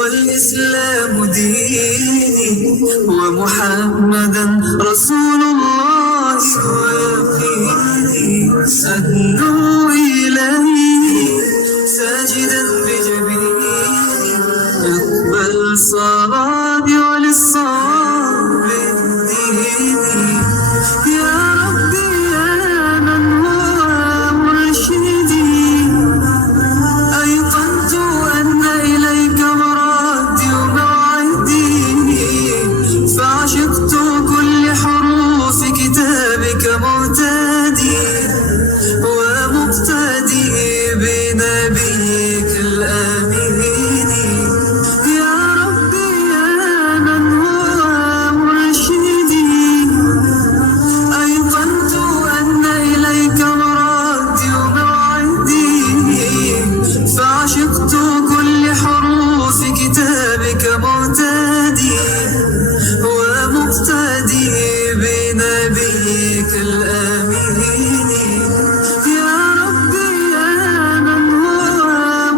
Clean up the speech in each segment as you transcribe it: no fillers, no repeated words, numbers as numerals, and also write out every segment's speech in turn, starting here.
والإسلام ديني ومحمدا رسول الله ويقيني أدنو إليه ساجدا بجبيني اقبل صلاتي وللصوم بالدين يا ربي يا من هو مرشدي أيقنت أن إليك مرادي وموعدي فعشقت كل حروف كتابك معتدي ومقتدي بنبيك الأمين يا ربي يا من هو مرشدي أيقنت أن إليك مرادي وموعدي فعشقت كل حروف كتابك معتدي ومقتدي بنبيك الأمين يا ربي يا من هو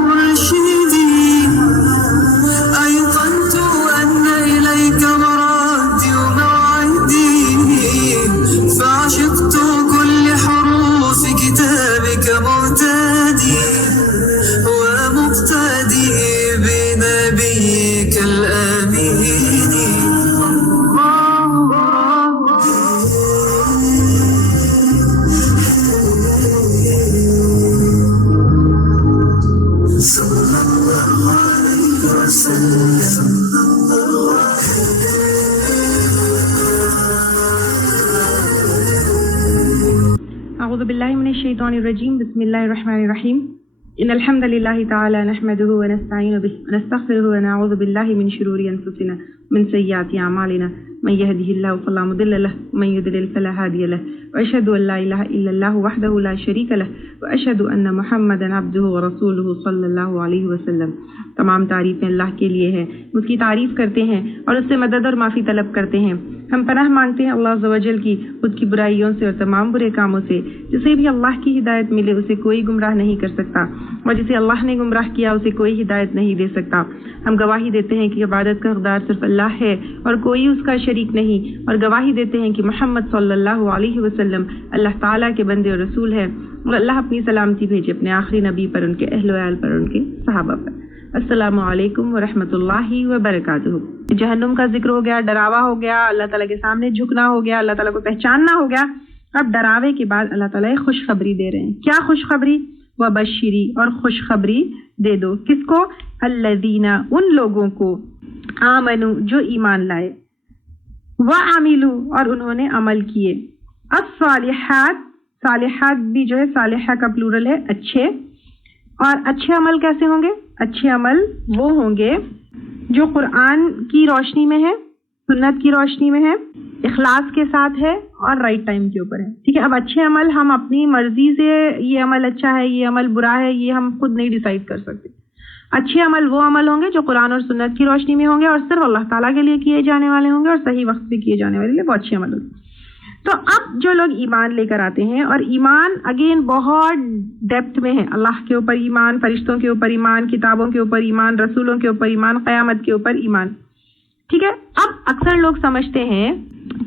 مرشدي أيقنت أن إليك مرادي وموعدي فعشقت كل حروف كتابك معتدي ومقتدي بنبيك الأمين صلى الله عليه وسلم. أعوذ بالله من الشيطان الرجيم. بسم الله الرحمن الرحيم. إن الحمد لله تعالى نحمده ونستعين به ونستغفره ونعوذ بالله من شرور أنفسنا من سيئات أعمالنا من يهده الله فلا مضل له ومن يضلل فلا هادي له وأشهد أن لا إله إلا الله وحده لا شريك له وأشهد أن محمدا عبده ورسوله صلی اللہ علیہ وسلم. تمام تعریفیں اللہ کے لیے ہیں، اس کی تعریف کرتے ہیں اور اس سے مدد اور معافی طلب کرتے ہیں. ہم پناہ مانگتے ہیں اللہ عز و جل کی خود کی برائیوں سے اور تمام برے کاموں سے. جسے بھی اللہ کی ہدایت ملے اسے کوئی گمراہ نہیں کر سکتا اور جسے اللہ نے گمراہ کیا اسے کوئی ہدایت نہیں دے سکتا. ہم گواہی دیتے ہیں کہ عبادت کا حقدار صرف اللہ ہے اور کوئی اس کا شریک نہیں، اور گواہی دیتے ہیں کہ محمد صلی اللہ علیہ وسلم اللہ تعالیٰ کے بندے اور رسول ہے، اور اللہ اپنی سلامتی بھیجے اپنے آخری نبی پر، ان کے اہل و عیال پر، ان کے صحابہ پر. السلام علیکم ورحمۃ اللہ وبرکاتہ. جہنم کا ذکر ہو گیا، ڈراوا ہو گیا، اللہ تعالیٰ کے سامنے جھکنا ہو گیا، اللہ تعالیٰ کو پہچاننا ہو گیا. اب ڈراوے کے بعد اللہ تعالیٰ خوشخبری دے رہے ہیں. کیا خوشخبری؟ وبشری، اور خوشخبری دے دو. کس کو؟ الذین، ان لوگوں کو، آمنو، جو ایمان لائے، وعملوا، اور انہوں نے عمل کیے، الصالحات، صالحات بھی جو ہے صالحہ کا پلورل ہے اچھے. اور اچھے عمل کیسے ہوں گے؟ اچھے عمل وہ ہوں گے جو قرآن کی روشنی میں ہے، سنت کی روشنی میں ہے، اخلاص کے ساتھ ہے اور رائٹ ٹائم کے اوپر ہے. ٹھیک ہے. اب اچھے عمل ہم اپنی مرضی سے یہ عمل اچھا ہے یہ عمل برا ہے یہ ہم خود نہیں ڈیسائیڈ کر سکتے. اچھے عمل وہ عمل ہوں گے جو قرآن اور سنت کی روشنی میں ہوں گے اور صرف اللہ تعالیٰ کے لیے کیے جانے والے ہوں گے اور صحیح وقت پہ کیے جانے والے وہ اچھے عمل ہوں گے. تو اب جو لوگ ایمان لے کر آتے ہیں، اور ایمان اگین بہت ڈیپتھ میں ہے، اللہ کے اوپر ایمان، فرشتوں کے اوپر ایمان، کتابوں کے اوپر ایمان، رسولوں کے اوپر ایمان، قیامت کے اوپر ایمان. ٹھیک ہے. اب اکثر لوگ سمجھتے ہیں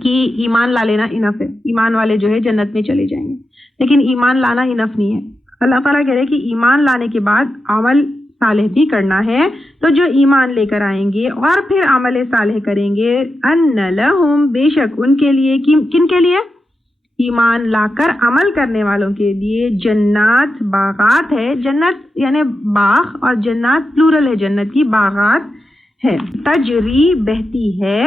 کہ ایمان لا لینا انف ہے، ایمان والے جو ہے جنت میں چلے جائیں گے، لیکن ایمان لانا انف نہیں ہے. اللہ تعالیٰ کہہ رہے ہیں کہ ایمان لانے کے بعد عمل صالح بھی کرنا ہے. تو جو ایمان لے کر آئیں گے اور پھر عمل صالح کریں گے، ان لہم، بے شک ان کے لیے، کن کے لیے؟ ایمان لا کر عمل کرنے والوں کے لیے، جنات، باغات ہے. جنت یعنی باغ اور جنات پلورل ہے، جنت کی باغات ہے. تجری، بہتی ہے،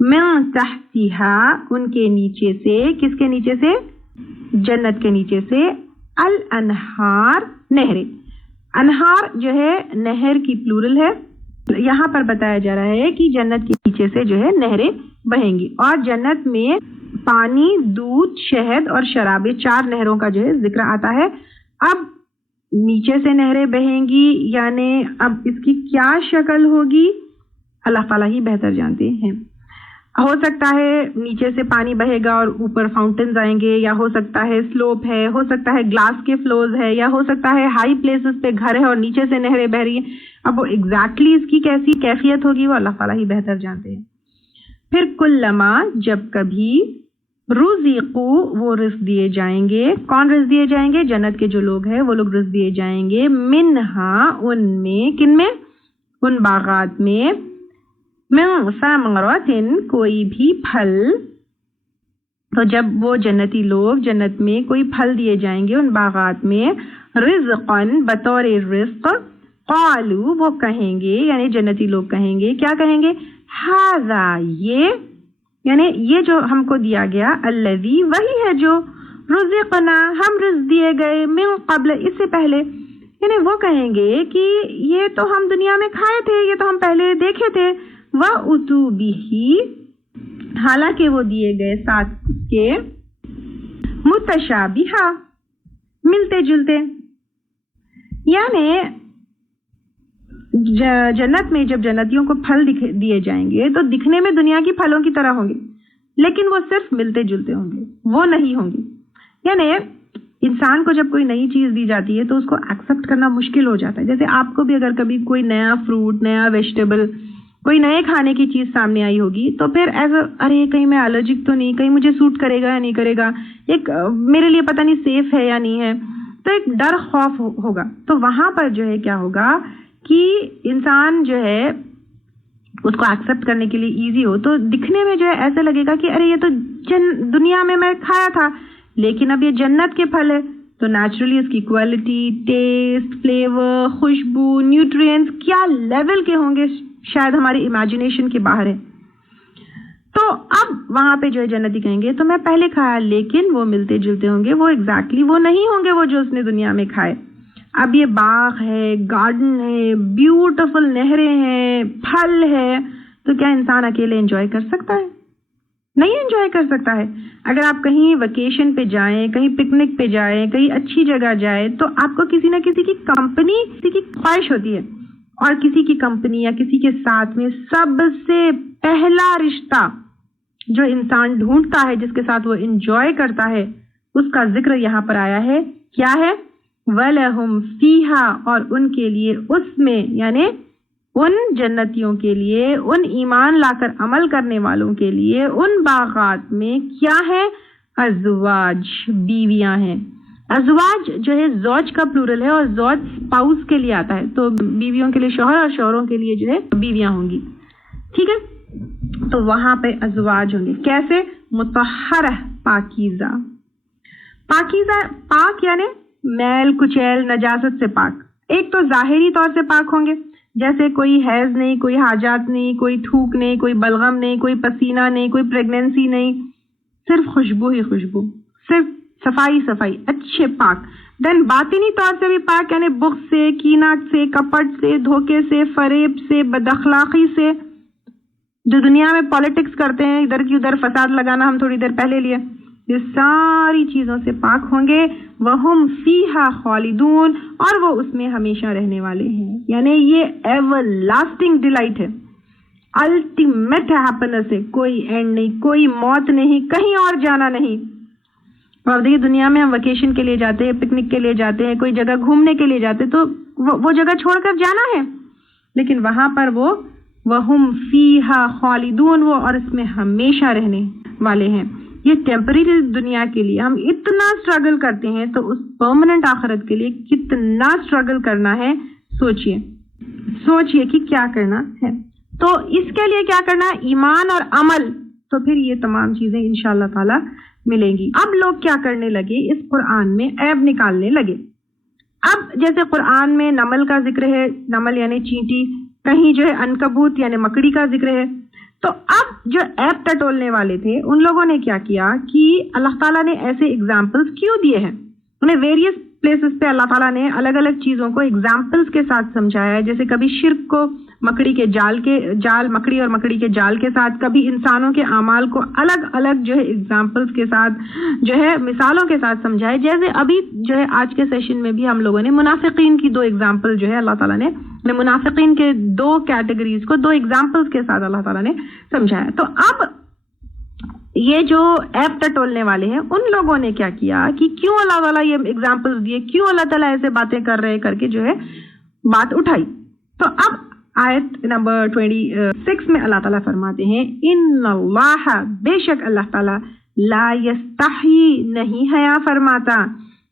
من تحتہا، ان کے نیچے سے. کس کے نیچے سے؟ جنت کے نیچے سے. الانہار، نہریں. انہار جو ہے نہر کی پلورل ہے. یہاں پر بتایا جا رہا ہے کہ جنت کے نیچے سے جو ہے نہریں بہیں گی. اور جنت میں پانی، دودھ، شہد اور شراب، 4 نہروں کا جو ہے ذکر آتا ہے. اب نیچے سے نہریں بہیں گی، یعنی اب اس کی کیا شکل ہوگی اللہ تعالیٰ ہی بہتر جانتے ہیں. ہو سکتا ہے نیچے سے پانی بہے گا اور اوپر فاؤنٹنز آئیں گے، یا ہو سکتا ہے سلوپ ہے، ہو سکتا ہے گلاس کے فلوز ہے، یا ہو سکتا ہے ہائی پلیسز پہ گھر ہے اور نیچے سے نہریں بہ رہی ہیں. اب وہ ایگزیکٹلی اس کی کیسی کیفیت ہوگی وہ اللہ تعالیٰ ہی بہتر جانتے ہیں. پھر کلما، جب کبھی، رزقو، وہ رزق دیے جائیں گے. کون رزق دیے جائیں گے؟ جنت کے جو لوگ ہیں وہ لوگ رزق دیے جائیں گے. منہا، ان میں، کن میں؟ ان باغات میں. من ثمرۃ، کوئی بھی پھل. تو جب وہ جنتی لوگ جنت میں کوئی پھل دیے جائیں گے ان باغات میں، رزقاً، بطور رزق، قالو، وہ کہیں گے، یعنی جنتی لوگ کہیں گے، کیا کہیں گے؟ ھذا، یہ، یعنی یہ جو ہم کو دیا گیا، الذی، وہی ہے جو، رزقنا، ہم رزق دیے گئے، من قبل، اس سے پہلے. یعنی وہ کہیں گے کہ یہ تو ہم دنیا میں کھائے تھے، یہ تو ہم پہلے دیکھے تھے. وَأُتُوا بِهِ، حالانکہ وہ دیے گئے ساتھ اس کے، متشابہا، ملتے جلتے. یعنی جنت میں جب جنتیوں کو پھل دیے جائیں گے تو دکھنے میں دنیا کی پھلوں کی طرح ہوں گے، لیکن وہ صرف ملتے جلتے ہوں گے، وہ نہیں ہوں گے. یعنی انسان کو جب کوئی نئی چیز دی جاتی ہے تو اس کو ایکسیپٹ کرنا مشکل ہو جاتا ہے. جیسے آپ کو بھی اگر کبھی کوئی نیا فروٹ، نیا ویجیٹیبل، کوئی نئے کھانے کی چیز سامنے آئی ہوگی تو پھر ارے کہیں میں الرجک تو نہیں، کہیں مجھے سوٹ کرے گا یا نہیں کرے گا، ایک میرے لیے پتہ نہیں سیف ہے یا نہیں ہے، تو ایک ڈر خوف ہوگا. تو وہاں پر جو ہے کیا ہوگا کہ انسان جو ہے اس کو ایکسیپٹ کرنے کے لیے ایزی ہو، تو دکھنے میں جو ہے ایسا لگے گا کہ ارے یہ تو دنیا میں کھایا تھا، لیکن اب یہ جنت کے پھل ہے، تو نیچرلی اس کی کوالٹی، ٹیسٹ، فلیور، خوشبو، نیوٹرینٹس کیا لیول کے ہوں گے، شاید ہماری امیجنیشن کے باہر ہے. تو اب وہاں پہ جو ہے جنتی کہیں گے تو میں پہلے کھایا، لیکن وہ ملتے جلتے ہوں گے، وہ ایگزیکٹلی وہ نہیں ہوں گے وہ جو اس نے دنیا میں کھائے. اب یہ باغ ہے، گارڈن ہے، بیوٹیفل نہریں ہیں، پھل ہے، تو کیا انسان اکیلے انجوائے کر سکتا ہے؟ نہیں انجوائے کر سکتا ہے. اگر آپ کہیں ویکیشن پہ جائیں، کہیں پکنک پہ جائیں، کہیں اچھی جگہ جائیں، تو آپ کو کسی نہ کسی کی کمپنی، کسی کی خواہش ہوتی ہے، اور کسی کی کمپنی یا کسی کے ساتھ میں سب سے پہلا رشتہ جو انسان ڈھونڈتا ہے، جس کے ساتھ وہ انجوائے کرتا ہے، اس کا ذکر یہاں پر آیا ہے. کیا ہے؟ وَلَهُمْ فِيهَا، اور ان کے لیے اس میں، یعنی ان جنتیوں کے لیے، ان ایمان لا کر عمل کرنے والوں کے لیے ان باغات میں کیا ہے؟ ازواج، بیویاں ہیں. ازواج جو ہے زوج کا پلورل ہے، اور زوج اسپاؤس کے لیے آتا ہے، تو بیویوں کے لیے شوہر اور شوہروں کے لیے جو ہے بیویاں ہوں گی. ٹھیک ہے، تو وہاں پہ ازواج ہوں گے. کیسے؟ مطہرہ، پاکیزہ. پاکیزہ، پاک یعنی میل کچیل نجاست سے پاک. ایک تو ظاہری طور سے پاک ہوں گے، جیسے کوئی حیض نہیں، کوئی حاجات نہیں، کوئی تھوک نہیں، کوئی بلغم نہیں، کوئی پسینہ نہیں، کوئی پریگنینسی نہیں، صرف خوشبو ہی خوشبو، صرف صفائی صفائی، اچھے پاک. دین باطنی طور سے بھی پاک، یعنی بغض سے، کینہ سے، کپٹ سے، دھوکے سے، فریب سے، بد اخلاقی سے، جو دنیا میں پالیٹکس کرتے ہیں، ادھر کی ادھر فساد لگانا ہم تھوڑی دیر پہلے لیے، یہ ساری چیزوں سے پاک ہوں گے. وَهُمْ فِيهَا خَالِدُونَ، اور وہ اس میں ہمیشہ رہنے والے ہیں. یعنی یہ ایور لاسٹنگ ڈیلائٹ ہے، الٹیمیٹ ہیپینس ہے، کوئی اینڈ نہیں، کوئی موت نہیں، کہیں اور جانا نہیں. اور دیکھیے دنیا میں ہم ویکیشن کے لیے جاتے ہیں، پکنک کے لیے جاتے ہیں، کوئی جگہ گھومنے کے لیے جاتے ہیں، تو وہ جگہ چھوڑ کر جانا ہے، لیکن وہاں پر وہ وَهُمْ فِيهَا خَالِدُونَ، وہ اور اس میں ہمیشہ رہنے والے ہیں. یہ ٹیمپریری دنیا کے لیے ہم اتنا اسٹرگل کرتے ہیں، تو اس پرماننٹ آخرت کے لیے کتنا اسٹرگل کرنا ہے. سوچئے کہ کیا کرنا ہے. تو اس کے لیے کیا کرنا ہے؟ ایمان اور عمل. تو پھر یہ تمام چیزیں انشاءاللہ تعالی ملیں گی. اب لوگ کیا کرنے لگے؟ اس قرآن میں عیب نکالنے لگے. اب جیسے قرآن میں نمل کا ذکر ہے، نمل یعنی چینٹی، کہیں جو ہے عنکبوت یعنی مکڑی کا ذکر ہے. تو اب جو عیب ٹٹولنے والے تھے ان لوگوں نے کیا کیا کہ اللہ تعالیٰ نے ایسے اگزامپلس کیوں دیے ہیں؟ انہیں ویریس پلیسز پہ اللہ تعالیٰ نے الگ الگ چیزوں کو ایگزامپلس کے ساتھ سمجھایا ہے. جیسے کبھی شرک کو مکڑی اور مکڑی کے جال کے ساتھ, کبھی انسانوں کے اعمال کو الگ الگ جو ہے ایگزامپلس کے ساتھ جو ہے مثالوں کے ساتھ سمجھایا. جیسے ابھی جو ہے آج کے سیشن میں بھی ہم لوگوں نے منافقین کی 2 ایگزامپل جو ہے اللہ تعالیٰ نے منافقین کے 2 کیٹیگریز کو 2 ایگزامپلس کے ساتھ اللہ تعالیٰ نے سمجھایا. تو اب یہ جو ایپ ٹٹولنے والے ہیں ان لوگوں نے کیا کیا کہ کیوں اللہ تعالیٰ یہ ایگزامپلس دیے, کیوں اللہ تعالیٰ ایسے باتیں کر رہے کر کے جو ہے بات اٹھائی. تو اب آیت نمبر 26 میں اللہ تعالیٰ فرماتے ہیں ان اللہ, بے شک اللہ تعالیٰ, لا یستحی, نہیں حیا فرماتا,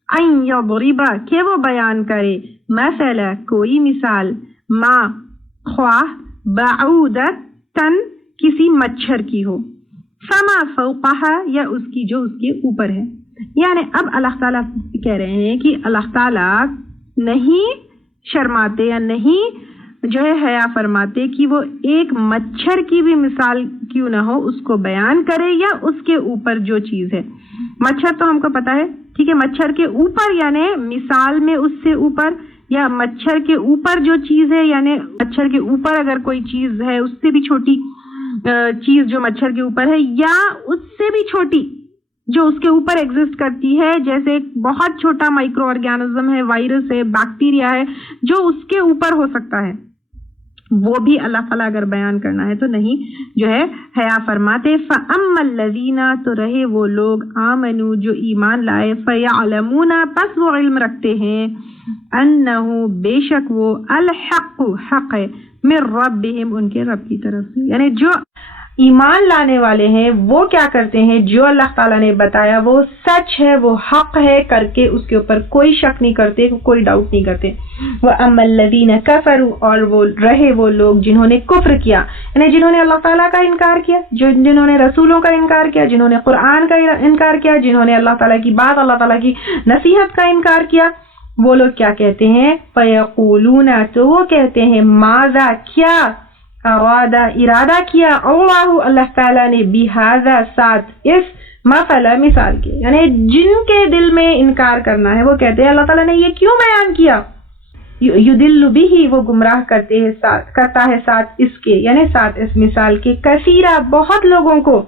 ان یضرب, کہ وہ بیان کرے, مثلا, کوئی مثال, ما, خواہ, بعودتن, کسی مچھر کی ہو, فما فوقہا, یا اس کی جو اس کے اوپر ہے. یعنی اب اللہ تعالیٰ کہہ رہے ہیں کہ اللہ تعالیٰ نہیں شرماتے یا نہیں جو ہے حیا فرماتے کہ وہ ایک مچھر کی بھی مثال کیوں نہ ہو اس کو بیان کرے, یا اس کے اوپر جو چیز ہے. مچھر تو ہم کو پتا ہے, ٹھیک ہے, مچھر کے اوپر یعنی مثال میں اس سے اوپر, یا مچھر کے اوپر جو چیز ہے یعنی مچھر کے اوپر اگر کوئی چیز ہے اس سے بھی چھوٹی چیز جو مچھر کے اوپر ہے, یا اس سے بھی چھوٹی جو اس کے اوپر ایگزسٹ کرتی ہے, جیسے بہت چھوٹا مائکرو آرگینزم ہے, وائرس ہے, بیکٹیریا ہے, جو اس کے اوپر ہو سکتا ہے, وہ بھی اللہ تعالیٰ اگر بیان کرنا ہے تو نہیں جو ہے حیا فرماتے. فَأَمَّا الَّذِينَ, تو رہے وہ لوگ, آمنوا, جو ایمان لائے, فَيَعْلَمُونَ, پس وہ علم رکھتے ہیں, أَنَّهُ, بے شک وہ, الحق, حق ہے, من ربهم, ان کے رب کی طرف سے. یعنی جو ایمان لانے والے ہیں وہ کیا کرتے ہیں, جو اللہ تعالیٰ نے بتایا وہ سچ ہے, وہ حق ہے کر کے اس کے اوپر کوئی شک نہیں کرتے, کوئی ڈاؤٹ نہیں کرتے. وَأَمَّا الَّذِينَ كَفَرُوا, اور وہ رہے وہ لوگ جنہوں نے کفر کیا, یعنی جنہوں نے اللہ تعالیٰ کا انکار کیا, جنہوں نے رسولوں کا انکار کیا, جنہوں نے قرآن کا انکار کیا, جنہوں نے اللہ تعالیٰ کی بات, اللہ تعالیٰ کی نصیحت کا انکار کیا, وہ لوگ کیا کہتے ہیں, فَيَقُولُونَ, تو وہ کہتے ہیں, ماذا, کیا, ارادہ کیا, اللہ تعالیٰ نے, بہذا, ساتھ, اس, مثلا, مثال کے, یعنی جن کے دل میں انکار کرنا ہے وہ کہتے ہیں اللہ تعالیٰ نے یہ کیوں بیان کیا. یدل بہ, وہ گمراہ کرتا ہے ساتھ اس کے, یعنی ساتھ اس مثال کے, کثیرہ, بہت لوگوں کو,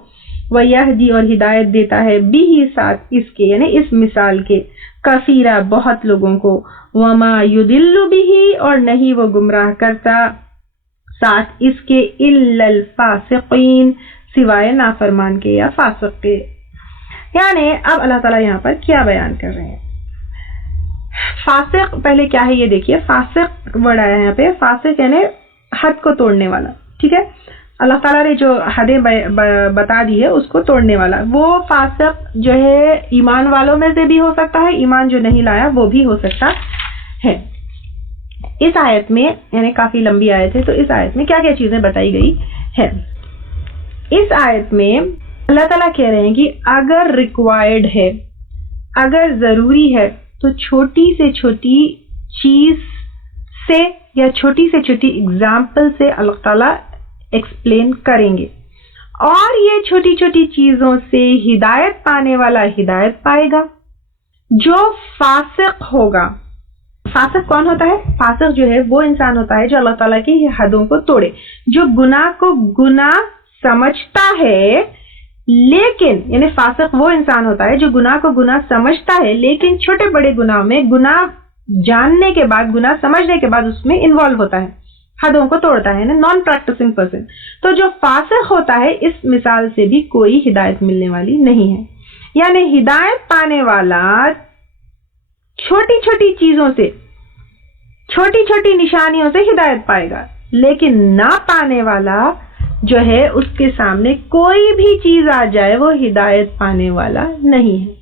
ویہدی, اور ہدایت دیتا ہے, بہ, ساتھ اس کے, یعنی اس مثال کے, کثیرہ, بہت لوگوں کو, وما یدل بہ, اور نہیں وہ گمراہ کرتا ساتھ اس کے, الا الفاسقین, سوائے نافرمان کے یا فاسق کے. یعنی اب اللہ تعالیٰ یہاں پر کیا بیان کر رہے ہیں. فاسق پہلے کیا ہے یہ دیکھیے, فاسق ورڈ آیا ہے یہاں پہ, فاسق یعنی حد کو توڑنے والا, ٹھیک ہے, اللہ تعالیٰ نے جو حدیں بتا دی ہے اس کو توڑنے والا. وہ فاسق جو ہے ایمان والوں میں سے بھی ہو سکتا ہے, ایمان جو نہیں لایا وہ بھی ہو سکتا ہے. اس آیت میں, یعنی کافی لمبی آیت ہے, تو اس آیت میں کیا کیا چیزیں بتائی گئی ہے. اس آیت میں اللہ تعالیٰ کہہ رہے ہیں کہ اگر ریکوائرڈ ہے, اگر ضروری ہے, تو چھوٹی سے چھوٹی چیز سے یا چھوٹی سے چھوٹی اگزامپل سے اللہ تعالیٰ ایکسپلین کریں گے, اور یہ چھوٹی چھوٹی چیزوں سے ہدایت پانے والا ہدایت پائے گا. جو فاسق ہوگا, فاسق کون ہوتا ہے, فاسق جو ہے وہ انسان ہوتا ہے جو اللہ تعالیٰ کی حدوں کو توڑے, جو گناہ کو گناہ سمجھتا ہے, لیکن یعنی فاسق وہ انسان ہوتا ہے جو گناہ کو گناہ سمجھتا ہے, لیکن چھوٹے بڑے گناہ میں, گناہ جاننے کے بعد, گناہ سمجھنے کے بعد اس میں انوالو ہوتا ہے, حدوں کو توڑتا ہے, نان پریکٹسنگ پرسن. تو جو فاسق ہوتا ہے اس مثال سے بھی کوئی ہدایت ملنے والی نہیں ہے. یعنی ہدایت پانے والا چھوٹی چھوٹی چیزوں سے, چھوٹی چھوٹی نشانیوں سے ہدایت پائے گا, لیکن نہ پانے والا جو ہے اس کے سامنے کوئی بھی چیز آ جائے وہ ہدایت پانے والا نہیں ہے.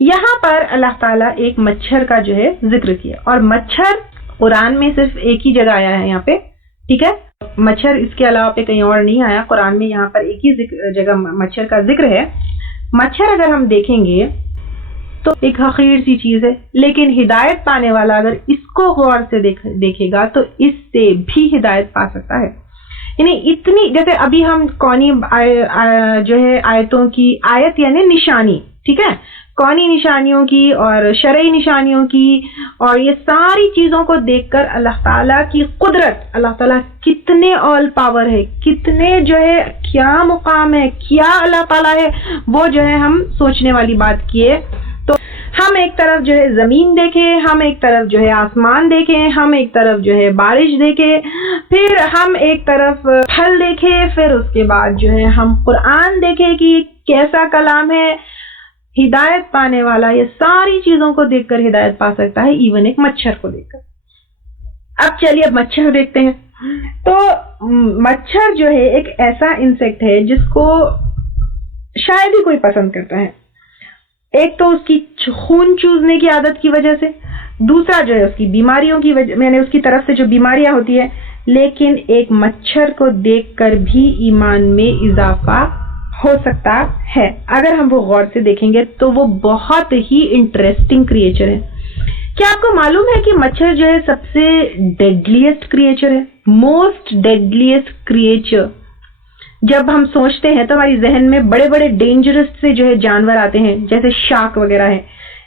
یہاں پر اللہ تعالیٰ ایک مچھر کا جو ہے ذکر کیا, اور مچھر قرآن میں صرف ایک ہی جگہ آیا ہے یہاں پہ, ٹھیک ہے, مچھر اس کے علاوہ پہ کہیں اور نہیں آیا. قرآن میں یہاں پر ایک ہی جگہ مچھر کا ذکر ہے. مچھر اگر ہم دیکھیں گے تو ایک حقیر سی چیز ہے, لیکن ہدایت پانے والا اگر اس کو غور سے دیکھے گا تو اس سے بھی ہدایت پا سکتا ہے. یعنی اتنی, جیسے ابھی ہم کونی جو ہے آیتوں کی, آیت یعنی نشانی, ٹھیک ہے, کونی نشانیوں کی اور شرعی نشانیوں کی اور یہ ساری چیزوں کو دیکھ کر اللہ تعالیٰ کی قدرت, اللہ تعالیٰ کتنے آل پاور ہے, کتنے جو ہے کیا مقام ہے, کیا اللہ تعالیٰ ہے, وہ جو ہے ہم سوچنے والی بات کیے. تو ہم ایک طرف جو ہے زمین دیکھیں, ہم ایک طرف جو ہے آسمان دیکھیں, ہم ایک طرف جو ہے بارش دیکھیں, پھر ہم ایک طرف پھل دیکھیں, پھر اس کے بعد جو ہے ہم قرآن دیکھیں کہ کیسا کلام ہے, ہدایت پانے والا. یہ ساری چیزوں کو دیکھ کر ہدایت پا سکتا ہے, ایون ایک مچھر کو دیکھ کر. اب چلیے اب مچھر دیکھتے ہیں. تو مچھر جو ہے ایک ایسا انسیکٹ ہے جس کو شاید ہی کوئی پسند کرتا ہے. ایک تو اس کی خون چوسنے کی عادت کی وجہ سے, دوسرا جو ہے اس کی بیماریوں کی وجہ, میں نے اس کی طرف سے جو بیماریاں ہوتی ہیں. لیکن ایک مچھر کو دیکھ کر بھی ایمان میں اضافہ ہو سکتا ہے اگر ہم وہ غور سے دیکھیں گے تو. وہ بہت ہی انٹرسٹنگ کریچر ہے. کیا آپ کو معلوم ہے کہ مچھر جو ہے سب سے ڈیڈلیسٹ کریچر ہے, موسٹ ڈیڈلیسٹ کریچر. جب ہم سوچتے ہیں تو ہماری ذہن میں بڑے بڑے ڈینجرس سے جو ہے جانور آتے ہیں جیسے شارک وغیرہ ہے,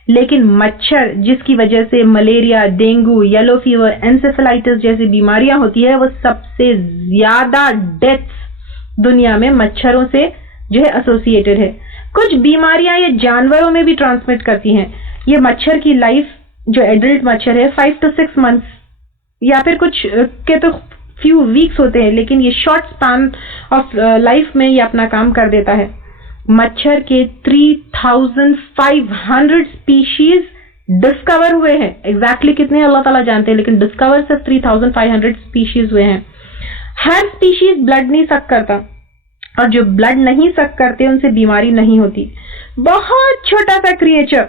لیکن مچھر جس کی وجہ سے malaria, dengue, yellow fever, encephalitis جیسی بیماریاں ہوتی ہے, وہ سب سے زیادہ ڈیتھس دنیا میں مچھروں سے جو ہے ایسوسیٹڈ ہے. کچھ بیماریاں یہ جانوروں میں بھی ٹرانسمٹ کرتی ہیں. یہ مچھر کی لائف جو ایڈلٹ مچھر ہے 5 to 6 months یا پھر کچھ کے تو فیو ویکس ہوتے ہیں, لیکن یہ شارٹ سپان آف لائف میں یہ اپنا کام کر دیتا ہے. مچھر کے 3500 اسپیشیز ڈسکور ہوئے ہیں. ایگزیکٹلی کتنے اللہ تعالیٰ جانتے ہیں, لیکن ڈسکور صرف 3500 اسپیشیز ہوئے ہیں. ہر اسپیشیز بلڈ نہیں سک کرتا, اور جو بلڈ نہیں سک کرتے ان سے بیماری نہیں ہوتی. بہت چھوٹا سا کریچر,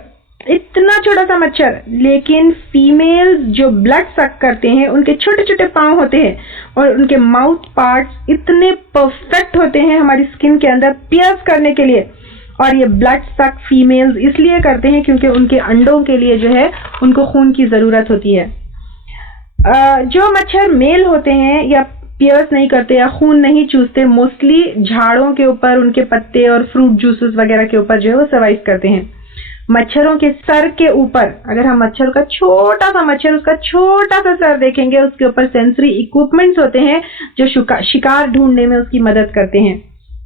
اتنا چھوٹا سا مچھر, لیکن فیمیلز جو بلڈ سک کرتے ہیں ان کے چھوٹے چھوٹے پاؤں ہوتے ہیں اور ان کے ماؤتھ پارٹس اتنے پرفیکٹ ہوتے ہیں ہماری اسکن کے اندر پیئرس کرنے کے لیے. اور یہ بلڈ سک فیمیلز اس لیے کرتے ہیں کیونکہ ان کے انڈوں کے لیے جو ہے ان کو خون کی ضرورت ہوتی ہے. جو مچھر میل ہوتے ہیں یا پیئرس نہیں کرتے یا خون نہیں چوستے, موسٹلی جھاڑوں کے اوپر, ان کے پتے اور فروٹ جوسز وغیرہ کے اوپر جو ہے وہ سروائیو کرتے ہیں. مچھروں کے سر کے اوپر, اگر ہم مچھر کا چھوٹا سا مچھر, اس کا چھوٹا سا سر دیکھیں گے, اس کے اوپر سینسری اکوپمنٹس ہوتے ہیں جو شکار ڈھونڈنے میں اس کی مدد کرتے ہیں.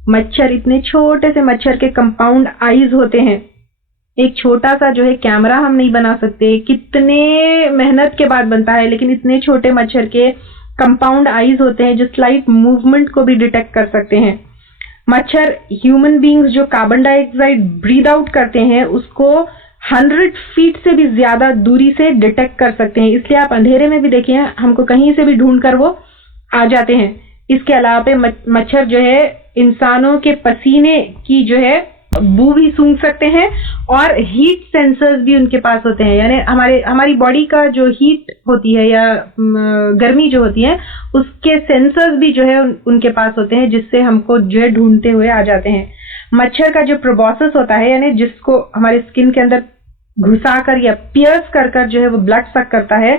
مچھر, اتنے چھوٹے سے مچھر کے کمپاؤنڈ آئیز ہوتے ہیں. ایک چھوٹا سا جو ہے کیمرہ ہم نہیں بنا سکتے, کتنے محنت کے بعد بنتا ہے, لیکن اتنے چھوٹے مچھر کے کمپاؤنڈ آئیز ہوتے ہیں جو سلائٹ موومنٹ کو بھی ڈیٹیکٹ کر سکتے ہیں. مچھر ہیومن بینگز جو کاربن ڈائی آکسائڈ بریتھ آؤٹ کرتے ہیں اس کو 100 فیٹ سے بھی زیادہ دوری سے ڈیٹیکٹ کر سکتے ہیں. اس لیے آپ اندھیرے میں بھی دیکھیں, ہم کو کہیں سے بھی ڈھونڈ کر وہ آ جاتے ہیں. اس کے علاوہ مچھر جو ہے انسانوں کے پسینے کی جو ہے بو بھی سونگھ سکتے ہیں, اور ہیٹ سینسرز بھی ان کے پاس ہوتے ہیں. یعنی ہماری باڈی کا جو ہیٹ ہوتی ہے یا گرمی جو ہوتی ہے اس کے سینسرز بھی جو ہے ان کے پاس ہوتے ہیں, جس سے ہم کو جو ہے ڈھونڈتے ہوئے آ جاتے ہیں. مچھر کا جو پروبوسس ہوتا ہے, یعنی جس کو ہمارے اسکن کے اندر گھسا کر یا پیئرس کر کر جو ہے وہ بلڈ سک کرتا ہے,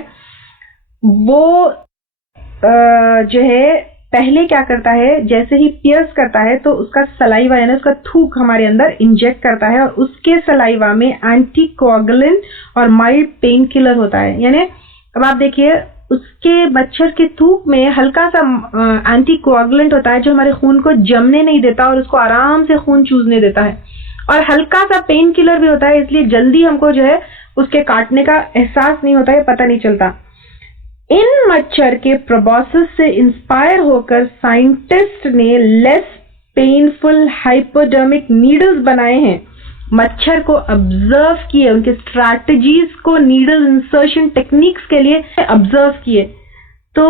وہ جو ہے پہلے کیا کرتا ہے, جیسے ہی پیئرس کرتا ہے تو اس کا سلائیوا یعنی اس کا تھوک ہمارے اندر انجیکٹ کرتا ہے, اور اس کے سلائیوا میں اینٹی کوگولنٹ اور مائلڈ پین کلر ہوتا ہے. یعنی اب آپ دیکھیے اس کے مچھر کے تھوک میں ہلکا سا اینٹی کوگولنٹ ہوتا ہے جو ہمارے خون کو جمنے نہیں دیتا اور اس کو آرام سے خون چوسنے دیتا ہے, اور ہلکا سا پین کلر بھی ہوتا ہے, اس لیے جلدی ہم کو جو ہے اس کے کاٹنے کا احساس نہیں ہوتا ہے, پتہ نہیں چلتا. ان مچھر کے پروبوسس سے انسپائر ہو کر سائنٹسٹ نے لیس پینفل ہائپوڈرمک نیڈلز بنائے ہیں. مچھر کو آبزرو کیے, ان کے اسٹریٹجیز کو نیڈل انسرشن ٹیکنیکس کے لیے آبزرو کیے, تو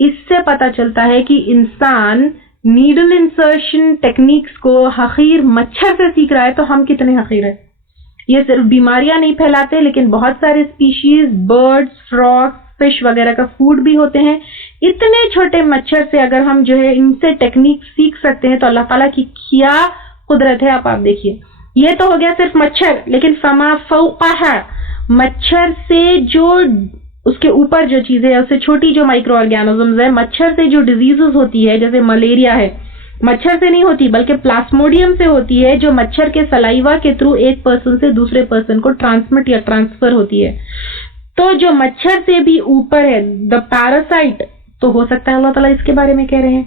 اس سے پتا چلتا ہے کہ انسان نیڈل انسرشن ٹیکنیکس کو حقیر مچھر سے سیکھ رہا ہے, تو ہم کتنے حقیر ہیں. یہ صرف بیماریاں نہیں پھیلاتے, لیکن بہت سارے اسپیشیز, برڈز, فراگز, فش وغیرہ کا فوڈ بھی ہوتے ہیں. اتنے چھوٹے مچھر سے اگر ہم جو ہے ان سے ٹیکنیک سیکھ سکتے ہیں تو اللہ تعالیٰ کی کیا قدرت ہے. آپ دیکھیے, یہ تو ہو گیا صرف مچھر, لیکن فما فوقہ, مچھر سے جو اس کے اوپر جو چیزیں ہیں, اس سے چھوٹی جو مائکرو آرگینزمز ہے, مچھر سے جو ڈیزیزز ہوتی ہے جیسے ملیریا ہے, مچھر سے نہیں ہوتی بلکہ پلاسموڈیم سے ہوتی ہے، جو مچھر کے سلائیوا کے تھرو ایک پرسن سے دوسرے پرسن کو ٹرانسمٹ یا ٹرانسفر ہوتی ہے. تو جو مچھر سے بھی اوپر ہے دا پیراسائٹ، تو ہو سکتا ہے اللہ تعالیٰ اس کے بارے میں کہہ رہے ہیں.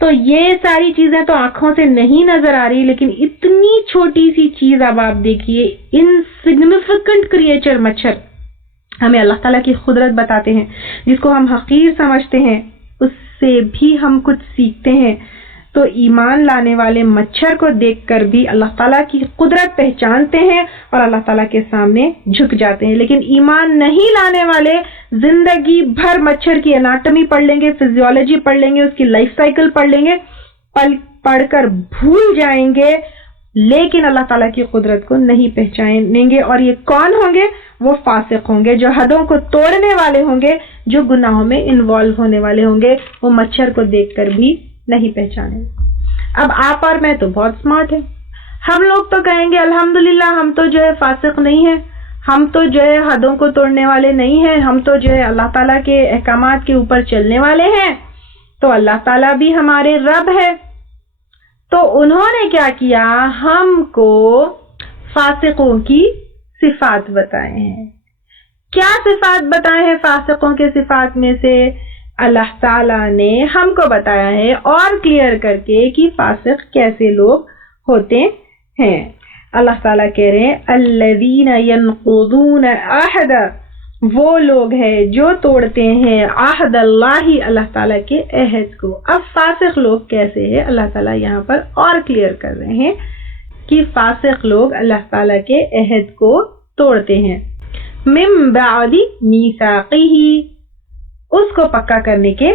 تو یہ ساری چیزیں تو آنکھوں سے نہیں نظر آ رہی، لیکن اتنی چھوٹی سی چیز اب آپ دیکھیے، انسگنیفیکنٹ کریچر مچھر ہمیں اللہ تعالیٰ کی قدرت بتاتے ہیں، جس کو ہم حقیر سمجھتے ہیں اس سے بھی ہم کچھ سیکھتے ہیں. تو ایمان لانے والے مچھر کو دیکھ کر بھی اللہ تعالیٰ کی قدرت پہچانتے ہیں اور اللہ تعالیٰ کے سامنے جھک جاتے ہیں. لیکن ایمان نہیں لانے والے زندگی بھر مچھر کی اناٹمی پڑھ لیں گے، فزیولوجی پڑھ لیں گے، اس کی لائف سائیکل پڑھ لیں گے، پڑھ کر بھول جائیں گے، لیکن اللہ تعالیٰ کی قدرت کو نہیں پہچانیں گے. اور یہ کون ہوں گے؟ وہ فاسق ہوں گے، جو حدوں کو توڑنے والے ہوں گے، جو گناہوں میں انوالو ہونے والے ہوں گے. وہ مچھر کو دیکھ کر بھی نہیں پہچانے. اب آپ اور میں تو بہت سمارٹ ہیں، ہم لوگ تو کہیں گے الحمدللہ ہم تو جو ہے فاسق نہیں ہیں، ہم تو جو ہے حدوں کو توڑنے والے نہیں ہیں، ہم تو جو ہے اللہ تعالیٰ کے احکامات کے اوپر چلنے والے ہیں. تو اللہ تعالیٰ بھی ہمارے رب ہے. تو انہوں نے کیا کیا؟ ہم کو فاسقوں کی صفات بتائے ہیں. کیا صفات بتائے ہیں فاسقوں کے صفات میں سے؟ اللہ تعالیٰ نے ہم کو بتایا ہے اور کلیئر کر کے کہ فاسق کیسے لوگ ہوتے ہیں. اللہ تعالیٰ کہہ رہے ہیں الذین ینقضون عہد، وہ لوگ ہیں جو توڑتے ہیں عہد اللہ، اللہ تعالیٰ کے عہد کو. اب فاسق لوگ کیسے ہیں اللہ تعالیٰ یہاں پر اور کلیئر کر رہے ہیں کہ فاسق لوگ اللہ تعالیٰ کے عہد کو توڑتے ہیں. من بعد میثاقہ، اس کو پکا کرنے کے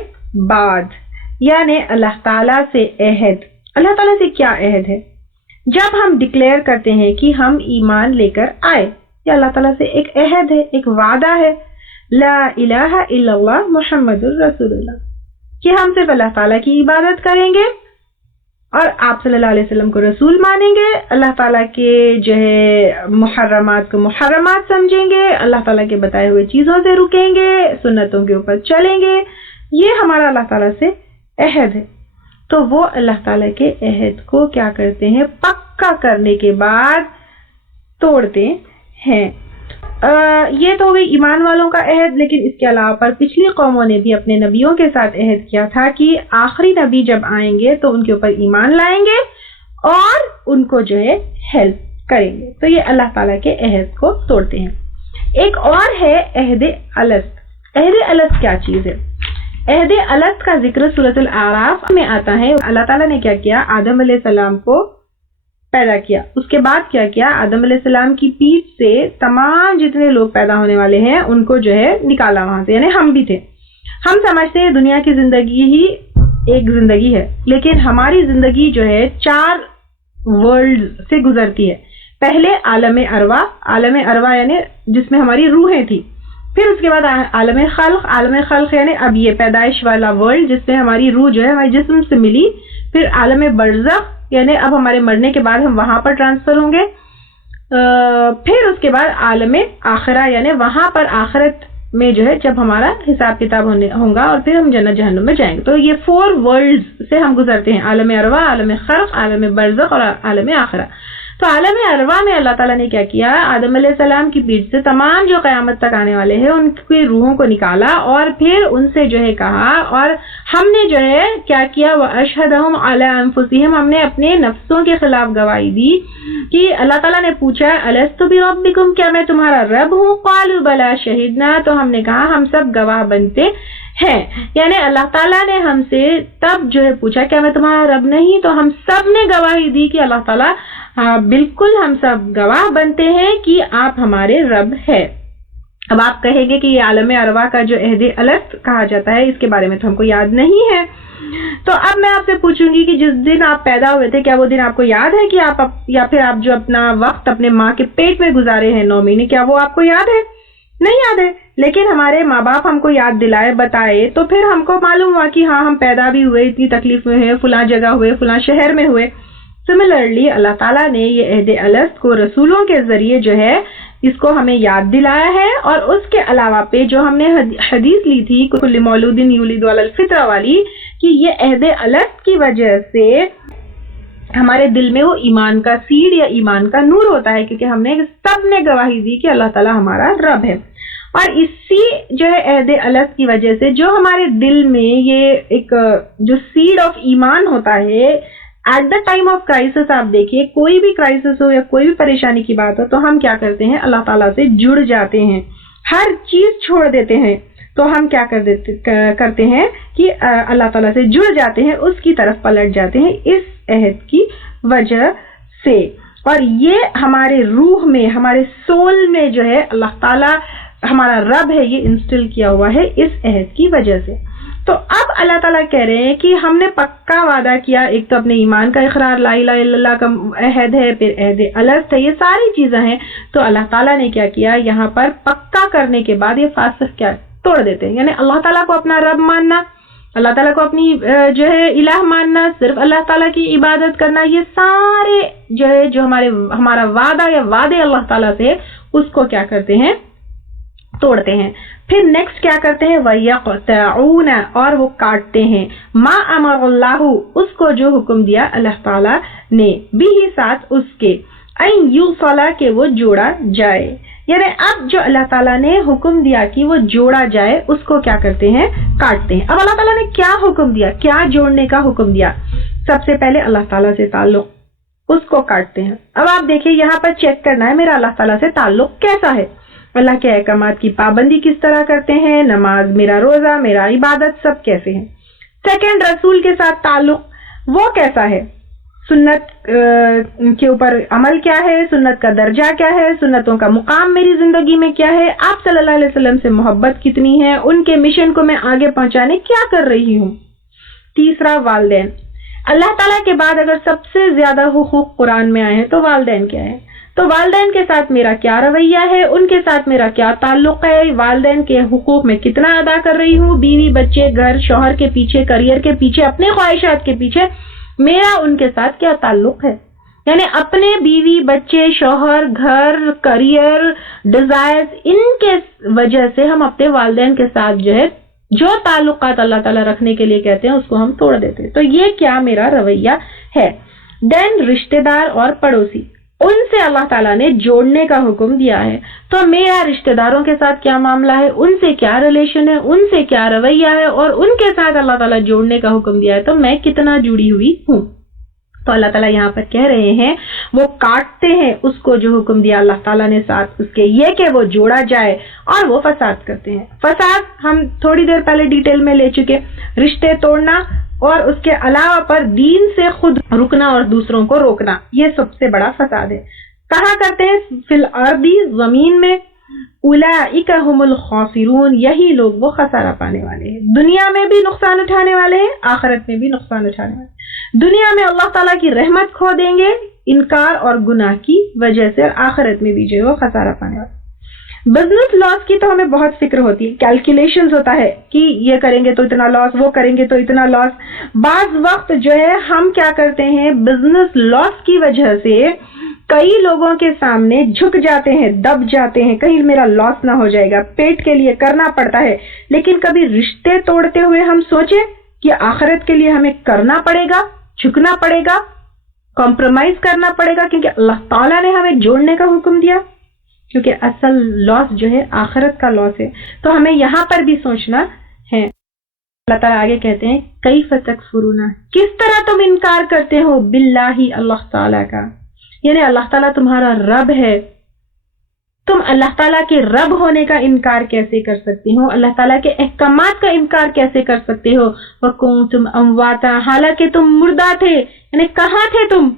بعد، یعنی اللہ تعالیٰ سے عہد. اللہ تعالیٰ سے کیا عہد ہے؟ جب ہم ڈکلیئر کرتے ہیں کہ ہم ایمان لے کر آئے، یہ اللہ تعالیٰ سے ایک عہد ہے، ایک وعدہ ہے، لا الہ الا اللہ محمد الرسول اللہ، کہ ہم صرف اللہ تعالیٰ کی عبادت کریں گے اور آپ صلی اللہ علیہ وسلم کو رسول مانیں گے، اللہ تعالیٰ کے جو ہے محرمات کو محرمات سمجھیں گے، اللہ تعالیٰ کے بتائے ہوئے چیزوں سے رکیں گے، سنتوں کے اوپر چلیں گے. یہ ہمارا اللہ تعالیٰ سے عہد ہے. تو وہ اللہ تعالیٰ کے عہد کو کیا کرتے ہیں؟ پکا کرنے کے بعد توڑتے ہیں. یہ تو ہوئی ایمان والوں کا عہد. لیکن اس کے علاوہ پر پچھلی قوموں نے بھی اپنے نبیوں کے ساتھ عہد کیا تھا کہ آخری نبی جب آئیں گے تو ان کے اوپر ایمان لائیں گے اور ان کو جو ہے ہیلپ کریں گے. تو یہ اللہ تعالیٰ کے عہد کو توڑتے ہیں. ایک اور ہے عہد الست. عہد الست کیا چیز ہے؟ عہد الست کا ذکر سورۃ الاعراف میں آتا ہے. اللہ تعالیٰ نے کیا کیا؟ آدم علیہ السلام کو پیدا کیا. اس کے بعد کیا کیا؟ آدم علیہ السلام کی پیٹھ سے تمام جتنے لوگ پیدا ہونے والے ہیں ان کو جو ہے نکالا وہاں سے، یعنی ہم بھی تھے. ہم سمجھتے ہیں دنیا کی زندگی ہی ایک زندگی ہے، لیکن ہماری زندگی جو ہے 4 ورلڈ سے گزرتی ہے. پہلے عالم ارواح، عالم ارواح یعنی جس میں ہماری روحیں تھی. پھر اس کے بعد عالم خلق، عالم خلق یعنی اب یہ پیدائش والا ورلڈ جس میں ہماری روح جو ہے ہمارے جسم سے ملی. پھر عالم برزخ یعنی اب ہمارے مرنے کے بعد ہم وہاں پر ٹرانسفر ہوں گے. پھر اس کے بعد عالم آخرہ یعنی وہاں پر آخرت میں جو ہے جب ہمارا حساب کتاب ہوگا اور پھر ہم جنت جہنم میں جائیں گے. تو یہ 4 ورلڈز سے ہم گزرتے ہیں، عالم ارواح، عالم خلق، عالم برزخ اور عالم آخرہ. تو عالم ارواح میں اللہ تعالیٰ نے کیا کیا؟ آدم علیہ السلام کی پیٹھ سے تمام جو قیامت تک آنے والے ہیں ان کی روحوں کو نکالا اور پھر ان سے جو ہے کہا، اور ہم نے جو ہے کیا کیا؟ وَأَشْهَدَهُمْ عَلَىٰ أَنفُسِهِمْ، ہم نے اپنے نفسوں کے خلاف گواہی دی کہ اللہ تعالیٰ نے پوچھا أَلَسْتُ بِرَبِّكُمْ، کیا میں تمہارا رب ہوں؟ قَالُوا بَلَىٰ شَهِدْنَا، تو ہم نے کہا ہم سب گواہ بنتے ہیں. یعنی اللہ تعالیٰ نے ہم سے تب جو ہے پوچھا کیا میں تمہارا رب نہیں؟ تو ہم سب نے گواہی دی کہ اللہ تعالیٰ بالکل ہم سب گواہ بنتے ہیں کہ آپ ہمارے رب ہے. اب آپ کہیں گے کہ یہ عالم ارواح کا جو عہد الست کہا جاتا ہے اس کے بارے میں تو ہم کو یاد نہیں ہے. تو اب میں آپ سے پوچھوں گی کہ جس دن آپ پیدا ہوئے تھے کیا وہ دن آپ کو یاد ہے کہ آپ یا پھر آپ جو اپنا وقت اپنے ماں کے پیٹ میں گزارے ہیں 9 مہینے، کیا وہ آپ کو یاد ہے؟ نہیں یاد ہے. لیکن ہمارے ماں باپ ہم کو یاد دلائے، بتائے، تو پھر ہم کو معلوم ہوا کہ ہاں ہم پیدا بھی ہوئے، اتنی تکلیف میں ہوئے، فلاں جگہ ہوئے، فلاں شہر میں ہوئے. سملرلی اللہ تعالیٰ نے یہ عہد الست کو رسولوں کے ذریعے جو ہے اس کو ہمیں یاد دلایا ہے. اور اس کے علاوہ پہ جو ہم نے حدیث لی تھی کل مولود یولد علی الفطرہ والی، کہ یہ عہد الست کی وجہ سے ہمارے دل میں وہ ایمان کا سیڈ یا ایمان کا نور ہوتا ہے، کیونکہ ہم نے سب نے گواہی دی کہ اللہ تعالیٰ ہمارا رب ہے. اور اسی جو ہے عہد الست کی وجہ سے جو ہمارے دل میں یہ ایک جو سیڈ آف ایمان ہوتا ہے، at the time of crisis آپ دیکھیے، کوئی بھی کرائسس ہو یا کوئی بھی پریشانی کی بات ہو تو ہم کیا کرتے ہیں، اللہ تعالیٰ سے جڑ جاتے ہیں، ہر چیز چھوڑ دیتے ہیں. تو ہم کیا کرتے ہیں کہ اللہ تعالیٰ سے جڑ جاتے ہیں، اس کی طرف پلٹ جاتے ہیں اس عہد کی وجہ سے. اور یہ ہمارے روح میں، ہمارے سول میں جو ہے اللہ تعالیٰ ہمارا رب ہے، یہ انسٹل کیا ہوا ہے اس عہد کی وجہ سے. تو اب اللہ تعالیٰ کہہ رہے ہیں کہ ہم نے پکا وعدہ کیا، ایک تو اپنے ایمان کا اقرار، لا الہ الا اللہ کا عہد ہے، پھر عہد الست ہے، یہ ساری چیزیں ہیں. تو اللہ تعالیٰ نے کیا کیا، یہاں پر پکا کرنے کے بعد یہ فاسق کیا توڑ دیتے ہیں. یعنی اللہ تعالیٰ کو اپنا رب ماننا، اللہ تعالیٰ کو اپنی جو ہے الہ ماننا، صرف اللہ تعالیٰ کی عبادت کرنا، یہ سارے جو ہے جو ہمارا وعدہ یا وعدے اللہ تعالیٰ سے، اس کو کیا کرتے ہیں، توڑتے ہیں. پھر نیکسٹ کیا کرتے ہیں، وَيَقْطَعُونَ، اور وہ کاٹتے ہیں، مَا أَمَرَ اللَّهُ، اس کو جو حکم دیا اللہ تعالیٰ نے، بِهِ، ساتھ اس کے، أَن يُوصَلَ، کہ وہ جوڑا جائے. یعنی اب جو اللہ تعالیٰ نے حکم دیا کہ وہ جوڑا جائے، اس کو کیا کرتے ہیں، کاٹتے ہیں. اب اللہ تعالیٰ نے کیا حکم دیا، کیا جوڑنے کا حکم دیا؟ سب سے پہلے اللہ تعالیٰ سے تعلق، اس کو کاٹتے ہیں. اب آپ دیکھیں یہاں پر چیک کرنا ہے میرا اللہ تعالیٰ سے تعلق کیسا ہے، اللہ کے احکامات کی پابندی کس طرح کرتے ہیں، نماز، میرا روزہ، میرا عبادت، سب کیسے ہیں. سیکنڈ، رسول کے ساتھ تعلق وہ کیسا ہے، سنت کے اوپر عمل کیا ہے، سنت کا درجہ کیا ہے، سنتوں کا مقام میری زندگی میں کیا ہے، آپ صلی اللہ علیہ وسلم سے محبت کتنی ہے، ان کے مشن کو میں آگے پہنچانے کیا کر رہی ہوں. تیسرا، والدین. اللہ تعالیٰ کے بعد اگر سب سے زیادہ حقوق قرآن میں آئے ہیں تو والدین کیا ہے، تو والدین کے ساتھ میرا کیا رویہ ہے، ان کے ساتھ میرا کیا تعلق ہے، والدین کے حقوق میں کتنا ادا کر رہی ہوں، بیوی، بچے، گھر، شوہر کے پیچھے، کریئر کے پیچھے، اپنے خواہشات کے پیچھے میرا ان کے ساتھ کیا تعلق ہے. یعنی اپنے بیوی، بچے، شوہر، گھر، کریئر، ڈیزائرز، ان کے وجہ سے ہم اپنے والدین کے ساتھ جو ہے جو تعلقات اللہ تعالیٰ رکھنے کے لیے کہتے ہیں اس کو ہم توڑ دیتے ہیں. تو یہ کیا میرا رویہ ہے. دین، رشتہ دار اور پڑوسی، ان سے اللہ تعالیٰ نے جوڑنے کا حکم دیا ہے. تو میرا رشتہ داروں کے ساتھ کیا معاملہ ہے، ان سے کیا ریلیشن ہے، ان سے کیا رویہ ہے، اور ان کے ساتھ اللہ تعالیٰ جوڑنے کا حکم دیا ہے تو میں کتنا جڑی ہوئی ہوں. تو اللہ تعالیٰ یہاں پر کہہ رہے ہیں وہ کاٹتے ہیں اس کو جو حکم دیا اللہ تعالیٰ نے ساتھ اس کے، یہ کہ وہ جوڑا جائے، اور وہ فساد کرتے ہیں. فساد ہم تھوڑی دیر پہلے ڈیٹیل میں لے چکے، رشتے توڑنا اور اس کے علاوہ پر دین سے خود رکنا اور دوسروں کو روکنا، یہ سب سے بڑا فساد ہے. کہاں کرتے ہیں، فی الارض، زمین میں. اولئک هم الخاسرون، یہی لوگ وہ خسارہ پانے والے ہیں، دنیا میں بھی نقصان اٹھانے والے ہیں، آخرت میں بھی نقصان اٹھانے والے ہیں. دنیا میں اللہ تعالیٰ کی رحمت کھو دیں گے انکار اور گناہ کی وجہ سے، اور آخرت میں بھی جو ہے وہ خسارہ پانے والے. بزنس لاس کی تو ہمیں بہت فکر ہوتی ہے، کیلکولیشنز ہوتا ہے کہ یہ کریں گے تو اتنا لاس، وہ کریں گے تو اتنا لاس. بعض وقت جو ہے ہم کیا کرتے ہیں، بزنس لاس کی وجہ سے کئی لوگوں کے سامنے جھک جاتے ہیں، دب جاتے ہیں، کہیں میرا لاس نہ ہو جائے گا، پیٹ کے لیے کرنا پڑتا ہے. لیکن کبھی رشتے توڑتے ہوئے ہم سوچیں کہ آخرت کے لیے ہمیں کرنا پڑے گا، جھکنا پڑے گا، کمپرومائز کرنا پڑے گا، کیونکہ اللہ تعالیٰ نے ہمیں جوڑنے کا حکم دیا، کیونکہ اصل لاس جو ہے آخرت کا لاس ہے. تو ہمیں یہاں پر بھی سوچنا ہے. اللہ تعالیٰ آگے کہتے ہیں کیف تکفرون، کس طرح تم انکار کرتے ہو، باللہ، اللہ تعالیٰ کا. یعنی اللہ تعالیٰ تمہارا رب ہے، تم اللہ تعالیٰ کے رب ہونے کا انکار کیسے کر سکتے ہو، اللہ تعالیٰ کے احکامات کا انکار کیسے کر سکتے ہو. وَكُنْتُمْ أَمْوَاتًا، حالانکہ تم مردہ تھے. یعنی کہاں تھے تم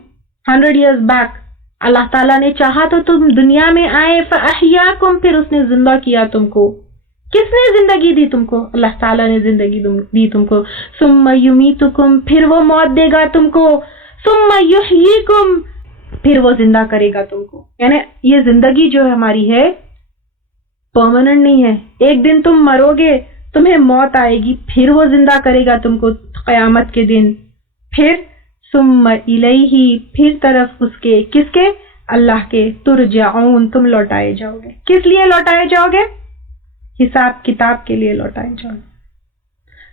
100 years back. اللہ تعالیٰ نے چاہا تو تم دنیا میں آئے، فَأَحْيَاكُمْ، پھر اس نے زندہ کیا تم کو. کس نے زندگی دی تم کو، اللہ تعالیٰ نے زندگی دی تم کو. ثُمَّ يُمِيتُكُمْ، پھر وہ موت دے گا تم کو. ثُمَّ يُحْيِيكُمْ، پھر وہ زندہ کرے گا تم کو. یعنی یہ زندگی جو ہماری ہے پرماننٹ نہیں ہے، ایک دن تم مرو گے، تمہیں موت آئے گی، پھر وہ زندہ کرے گا تم کو قیامت کے دن. پھر ثم الیہ، پھر طرف اس کے، کس کے، اللہ کے ترجعون، تم لوٹائے جاؤ گے. کس لیے لوٹائے جاؤ گے؟ حساب کتاب کے لیے لوٹائے جاؤ گے.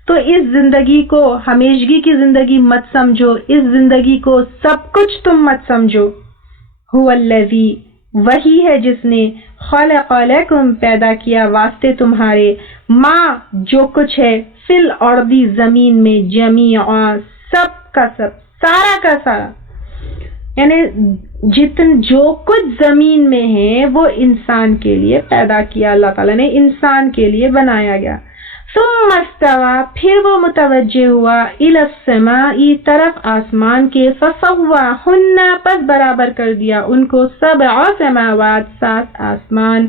تو اس زندگی کو ہمیشگی کی زندگی مت سمجھو، اس زندگی کو سب کچھ تم مت سمجھو. هو الذی، وہی ہے جس نے خلق لکم، پیدا کیا واسطے تمہارے، ما، جو کچھ ہے، فی الارض، زمین میں، جمیعا، سب کا سب، سارا کا سارا، یعنی جو کچھ زمین میں ہے وہ انسان کے لیے پیدا کیا اللہ تعالیٰ نے، انسان کے لیے بنایا گیا. ثم استوى، پھر وہ متوجہ ہوا، الی السماء، طرف آسمان کے، فسواہن، پس برابر کر دیا ان کو، 7 سماوات، 7 آسمان،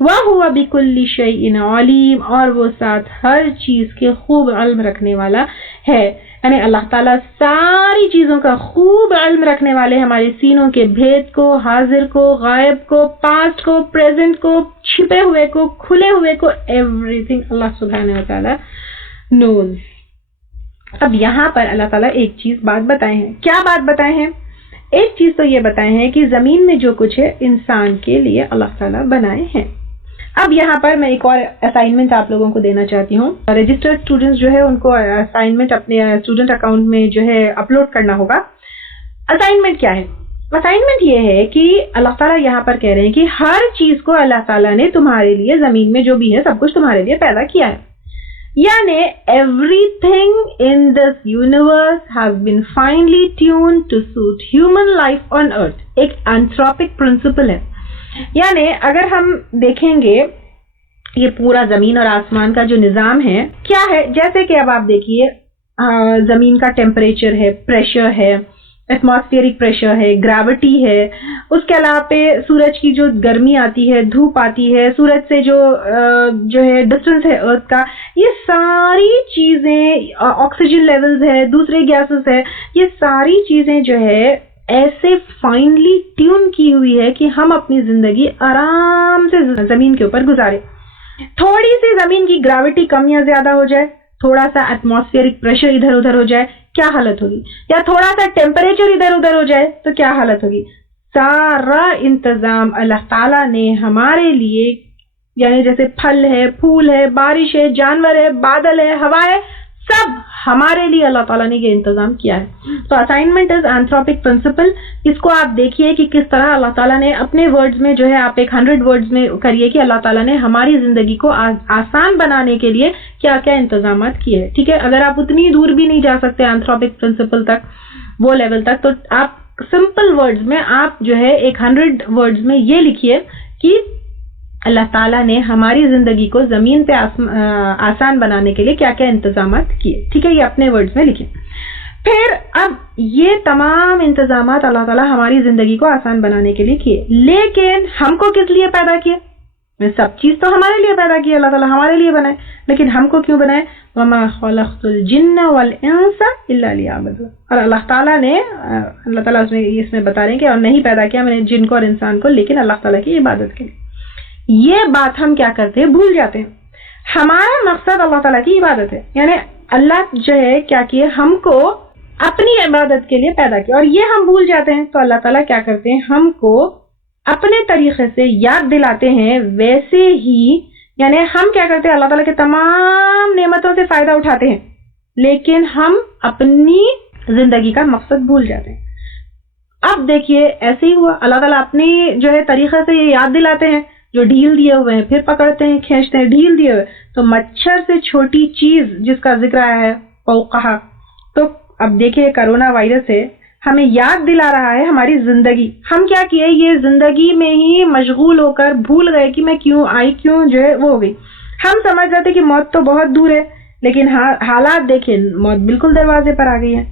وہو بکل شیء علیم، اور وہ ساتھ ہر چیز کے خوب علم رکھنے والا ہے. یعنی اللہ تعالیٰ ساری چیزوں کا خوب علم رکھنے والے، ہمارے سینوں کے بھید کو، حاضر کو، غائب کو، پاسٹ کو، پریزنٹ کو، چھپے ہوئے کو، کھلے ہوئے کو، ایوری تھنگ اللہ سبحانہ وتعالیٰ نوز. اب یہاں پر اللہ تعالیٰ ایک چیز بات بتائے ہیں. کیا بات بتائے ہیں؟ ایک چیز تو یہ بتائے ہیں کہ زمین میں جو کچھ ہے انسان کے لیے اللہ تعالیٰ بنائے ہیں. اب یہاں پر میں ایک اور اسائنمنٹ آپ لوگوں کو دینا چاہتی ہوں. رجسٹرڈ اسٹوڈنٹس جو ہے ان کو اسائنمنٹ اپنے اسٹوڈنٹ اکاؤنٹ میں جو ہے اپلوڈ کرنا ہوگا. اسائنمنٹ کیا ہے؟ اسائنمنٹ یہ ہے کہ اللہ تعالیٰ یہاں پر کہہ رہے ہیں کہ ہر چیز کو اللہ تعالیٰ نے تمہارے لیے، زمین میں جو بھی ہے سب کچھ تمہارے لیے پیدا کیا ہے. یعنی everything in this universe has been finely tuned to suit human life on earth. ایک anthropic principle ہے. یعنی اگر ہم دیکھیں گے یہ پورا زمین اور آسمان کا جو نظام ہے کیا ہے، جیسے کہ اب آپ دیکھیے زمین کا ٹیمپریچر ہے، پریشر ہے، ایٹماسفیئرک پریشر ہے، گریوٹی ہے، اس کے علاوہ سورج کی جو گرمی آتی ہے، دھوپ آتی ہے، سورج سے جو ہے ڈسٹینس ہے ارتھ کا، یہ ساری چیزیں، آکسیجن لیولز ہے، دوسرے گیسز ہے، یہ ساری چیزیں جو ہے ایسے فائنلی ٹیون کی ہوئی ہے کہ ہم اپنی زندگی آرام سے زمین کے اوپر گزارے. تھوڑی سی زمین کی گریوٹی کم یا زیادہ ہو جائے، تھوڑا سا ایٹماسفیئرک پریشر ادھر ادھر ہو جائے، کیا حالت ہوگی؟ یا تھوڑا سا ٹیمپریچر ادھر ادھر ہو جائے تو کیا حالت ہوگی؟ سارا انتظام اللہ تعالیٰ نے ہمارے لیے، یعنی جیسے پھل ہے، پھول ہے، بارش ہے، جانور ہے، بادل ہے، ہوا ہے، سب ہمارے لیے اللہ تعالیٰ نے یہ انتظام کیا ہے. تو اسائنمنٹ از اینتھروپک پرنسپل. اس کو آپ دیکھیے کہ کس طرح اللہ تعالیٰ نے اپنے ورڈز میں جو ہے، آپ ایک 100 ورڈز میں کریے کہ اللہ تعالیٰ نے ہماری زندگی کو آسان بنانے کے لیے کیا کیا انتظامات کیے ہیں. ٹھیک ہے، اگر آپ اتنی دور بھی نہیں جا سکتے اینتھروپک پرنسپل تک، وہ لیول تک، تو آپ سمپل ورڈز میں آپ جو ہے ایک 100 ورڈز میں یہ لکھیے کہ اللہ تعالیٰ نے ہماری زندگی کو زمین پہ آسان بنانے کے لیے کیا کیا انتظامات کیے. ٹھیک ہے، یہ اپنے ورڈز میں لکھیں. پھر اب یہ تمام انتظامات اللہ تعالیٰ ہماری زندگی کو آسان بنانے کے لیے کیے، لیکن ہم کو کس لیے پیدا کیے؟ سب چیز تو ہمارے لیے پیدا کی اللہ تعالیٰ، ہمارے لیے بنائے، لیکن ہم کو کیوں بنائے؟ وَمَا خَلَقْتُ الْجِنَّ وَالْإِنسَ إِلَّا لِيَعْبُدُونِ. اور اللہ تعالیٰ نے اس میں بتا رہے ہیں کہ اور نہیں پیدا کیا میں نے جن کو اور انسان کو لیکن اللہ تعالیٰ کی عبادت کے لیے. یہ بات ہم کیا کرتے ہیں؟ بھول جاتے ہیں. ہمارا مقصد اللہ تعالیٰ کی عبادت ہے، یعنی اللہ جو ہے کیا کیے، ہم کو اپنی عبادت کے لیے پیدا کیا، اور یہ ہم بھول جاتے ہیں. تو اللہ تعالیٰ کیا کرتے ہیں، ہم کو اپنے طریقے سے یاد دلاتے ہیں. ویسے ہی یعنی ہم کیا کرتے ہیں، اللہ تعالیٰ کے تمام نعمتوں سے فائدہ اٹھاتے ہیں، لیکن ہم اپنی زندگی کا مقصد بھول جاتے ہیں. اب دیکھیے ایسے ہی ہوا، اللہ تعالیٰ اپنی جو ہے طریقے سے یہ یاد دلاتے ہیں. جو ڈھیل دیے ہوئے ہیں پھر پکڑتے ہیں، کھینچتے ہیں، ڈھیل دیے ہوئے. تو مچھر سے چھوٹی چیز جس کا ذکر آیا ہے فوقہا، تو اب دیکھیے کرونا وائرس ہے، ہمیں یاد دلا رہا ہے ہماری زندگی. ہم کیا کیے، یہ زندگی میں ہی مشغول ہو کر بھول گئے کہ میں کیوں آئی، کیوں جو ہے وہ ہو گئی. ہم سمجھ جاتے کہ موت تو بہت دور ہے، لیکن حالات دیکھیں، موت بالکل دروازے پر آ گئی ہے.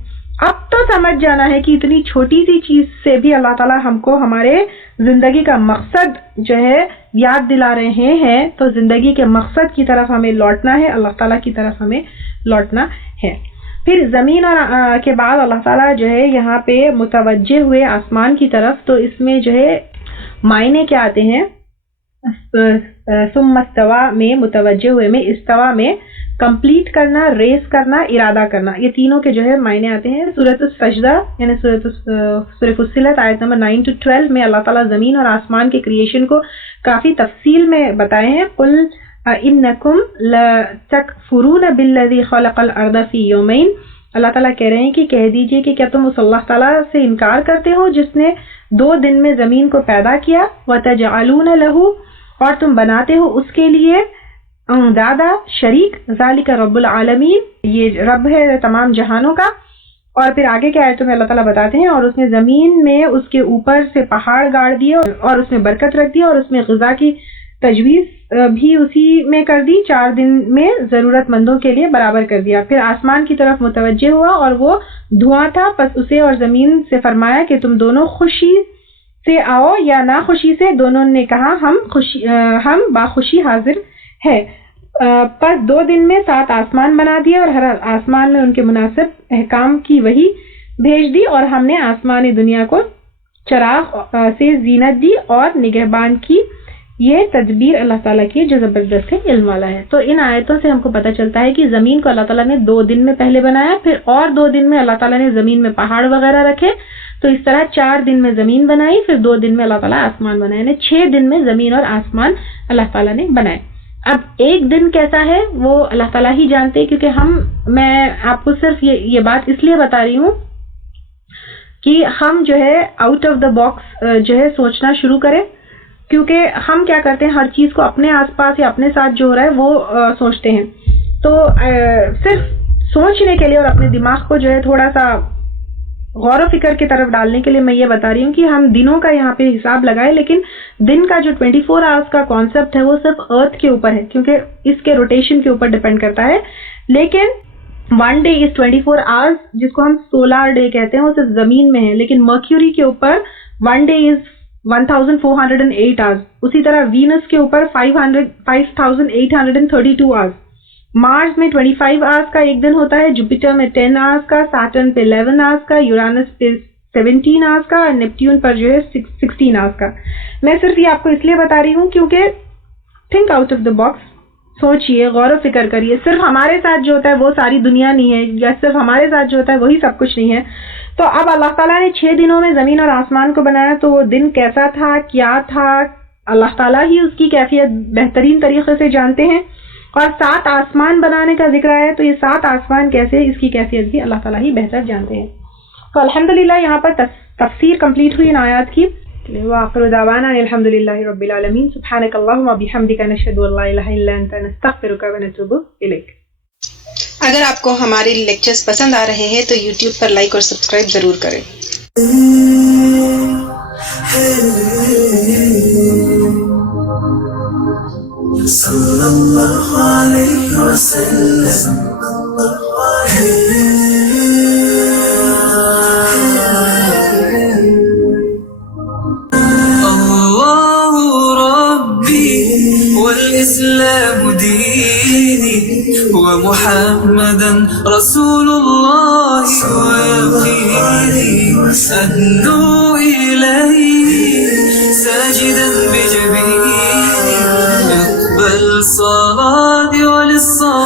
اب تو سمجھ جانا ہے کہ اتنی چھوٹی سی چیز سے بھی اللہ تعالیٰ ہم کو ہمارے زندگی کا مقصد جو ہے یاد دلا رہے ہیں. تو زندگی کے مقصد کی طرف ہمیں لوٹنا ہے، اللہ تعالیٰ کی طرف ہمیں لوٹنا ہے. پھر زمین اور کے بعد اللہ تعالیٰ جو ہے یہاں پہ متوجہ ہوئے آسمان کی طرف. تو اس میں جو ہے معنی کیا آتے ہیں، ثم استوا میں متوجہ ہوئے میں استوا میں کمپلیٹ کرنا، ریس کرنا، ارادہ کرنا، یہ تینوں کے جو ہے معنی آتے ہیں. سورۃ السجدہ یعنی سورۃ فصلت آیت نمبر 9 to 12 میں اللہ تعالیٰ زمین اور آسمان کے کریشن کو کافی تفصیل میں بتائے ہیں. قل انکم لتکفرون بالذی خلق الارض فی یومین، اللہ تعالیٰ کہہ رہے ہیں کہ کہہ دیجئے کہ کیا تم اس اللہ تعالیٰ سے انکار کرتے ہو جس نے 2 دن میں زمین کو پیدا کیا، وتجعلون لہ، اور تم بناتے ہو اس کے لیے اندادا شریک، ذالک رب العالمین، یہ رب ہے تمام جہانوں کا. اور پھر آگے کے آیتوں میں اللہ تعالیٰ بتاتے ہیں اور اس نے زمین میں اس کے اوپر سے پہاڑ گاڑ دیے اور اس میں برکت رکھ دی اور اس میں غذا کی تجویز بھی اسی میں کر دی، 4 دن میں ضرورت مندوں کے لیے برابر کر دیا. پھر آسمان کی طرف متوجہ ہوا اور وہ دھواں تھا، پس اسے اور زمین سے فرمایا کہ تم دونوں خوشی سے آؤ یا ناخوشی سے. دونوں نے کہا ہم باخوشی حاضر ہے. پس 2 دن میں 7 آسمان بنا دیے اور ہر آسمان میں ان کے مناسب احکام کی وحی بھیج دی، اور ہم نے آسمان دنیا کو چراغ سے زینت دی اور نگہبان کی. یہ تدبیر اللہ تعالیٰ کی جو زبردست علم والا ہے. تو ان آیتوں سے ہم کو پتہ چلتا ہے کہ زمین کو اللہ تعالیٰ نے 2 دن میں پہلے بنایا، پھر اور 2 دن میں اللہ تعالیٰ نے زمین میں پہاڑ وغیرہ رکھے. تو اس طرح 4 دن میں زمین بنائی، پھر 2 دن میں اللہ تعالیٰ آسمان بنائے، یعنی 6 دن میں زمین اور آسمان اللہ تعالیٰ نے بنائے. اب ایک دن کیسا ہے وہ اللہ تعالیٰ ہی جانتے ہیں، کیونکہ میں آپ کو صرف یہ بات اس لیے بتا رہی ہوں کہ ہم جو ہے آؤٹ آف دا باکس جو ہے سوچنا شروع کریں، کیونکہ ہم کیا کرتے ہیں ہر چیز کو اپنے آس پاس یا اپنے ساتھ جو ہو رہا ہے وہ سوچتے ہیں. تو صرف سوچنے کے لیے اور اپنے دماغ کو جو ہے تھوڑا سا غور و فکر کی طرف ڈالنے کے لیے میں یہ بتا رہی ہوں کہ ہم دنوں کا یہاں پہ حساب لگائیں، لیکن دن کا جو 24 آورس کا کانسیپٹ ہے وہ صرف ارتھ کے اوپر ہے، کیونکہ اس کے روٹیشن کے اوپر ڈیپینڈ کرتا ہے. لیکن 1 ڈے از 24 آورس، جس کو ہم سولار ڈے کہتے ہیں، وہ صرف زمین میں ہے. لیکن مرکیوری کے اوپر 1 ڈے از 1408 آورس. اسی طرح وینس کے اوپر 5832 آورس. مارس میں 25 آورس کا ایک دن ہوتا ہے، جوپیٹر میں 10 آورس کا، سیٹرن پہ 11 آورس کا، یورانس پہ 17 آورس کا، اور نیپٹیون پر جو ہے 16 آورس کا. میں صرف یہ آپ کو اس لیے بتا رہی ہوں کیونکہ think out of the box, سوچئے، غور و فکر کریے. صرف ہمارے ساتھ جو ہوتا ہے وہ ساری دنیا نہیں ہے، یا صرف ہمارے ساتھ جو ہوتا ہے وہی سب کچھ نہیں ہے. تو اب اللہ تعالیٰ نے 6 دنوں میں زمین اور آسمان کو بنایا، تو وہ دن کیسا تھا، کیا تھا، اللہ تعالیٰ ہی اس کی کیفیت بہترین طریقے سے جانتے ہیں. اور 7 آسمان بنانے کا ذکر آیا، تو یہ 7 آسمان کیسے، اس کی کیفیت بھی اللہ تعالیٰ ہی بہتر جانتے ہیں. تو الحمدللہ یہاں پر تفسیر کمپلیٹ ہوئی ان آیات کی. وآخر دعوانا الحمدللہ رب العالمین. سبحانک اللہم وبحمدک، نشہد ان لا الہ الا انت، نستغفرک ونتوب الیک. اگر آپ کو ہمارے لیکچرز پسند آ رہے ہیں تو یوٹیوب پر لائک اور سبسکرائب ضرور کریں. صلی اللہ علیہ وسلم. اللہ ربی والاسلام دینی ومحمدا رسول اللہ ویقینی أدنو إليه ساجدا بجبيني اقبل صلاتي وللصلاة